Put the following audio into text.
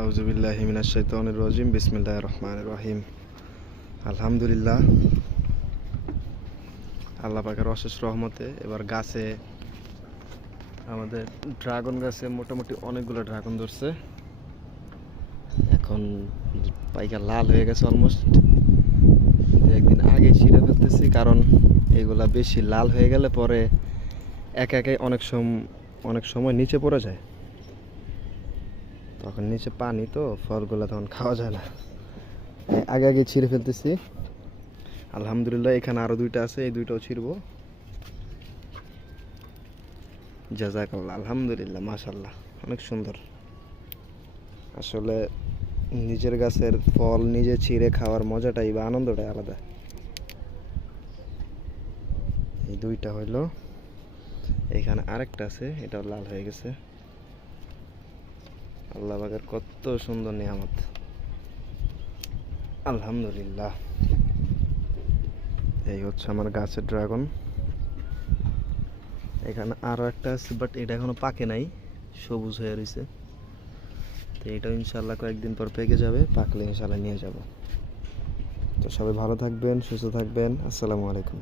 আউযুবিল্লাহি মিনাশ শাইতানির রাজিম বিসমিল্লাহির রহমানির রহিম। আলহামদুলিল্লাহ, আল্লাহ পাকের অশেষ রহমতে এবার গাছে আমাদের ড্রাগন গাছে মোটামুটি অনেকগুলো ড্রাগন ধরছে। এখন পাইকা লাল হয়ে গেছে অলমোস্ট। একদিন আগে ছিঁড়ে ফেলতেছি, কারণ এগুলা বেশি লাল হয়ে গেলে পরে একে একে অনেক সময় নিচে পড়ে যায়। তখন নিচে পানি, তো ফলগুলো তখন খাওয়া যায় না। আগে আগে ছিঁড়ে ফেলতেছি। আলহামদুলিল্লাহ, এখানে আরো দুইটা আছে, এই দুইটাও ছিঁড়বো। জাযাকাল্লাহ। আলহামদুলিল্লাহ, মাশাআল্লাহ, অনেক সুন্দর। আসলে নিজের গাছের ফল নিজে ছিঁড়ে খাওয়ার মজাটাই বা আনন্দটাই আলাদা। এই দুইটা হইলো, এখানে আরেকটা আছে, এটাও লাল হয়ে গেছে। আল্লাহ পাকের কত সুন্দর নিয়ামত, আলহামদুলিল্লাহ। এই হচ্ছে আমার গাছের ড্রাগন। এখানে আরো একটা আছে, বাট এটা এখনো পাকে নাই, সবুজ হয়ে রয়েছে। তো এটাও ইনশাল্লাহ কয়েকদিন পর পেকে যাবে, পাকলে ইনশাল্লাহ নিয়ে যাব। তো সবাই ভালো থাকবেন, সুস্থ থাকবেন। আসসালামু আলাইকুম।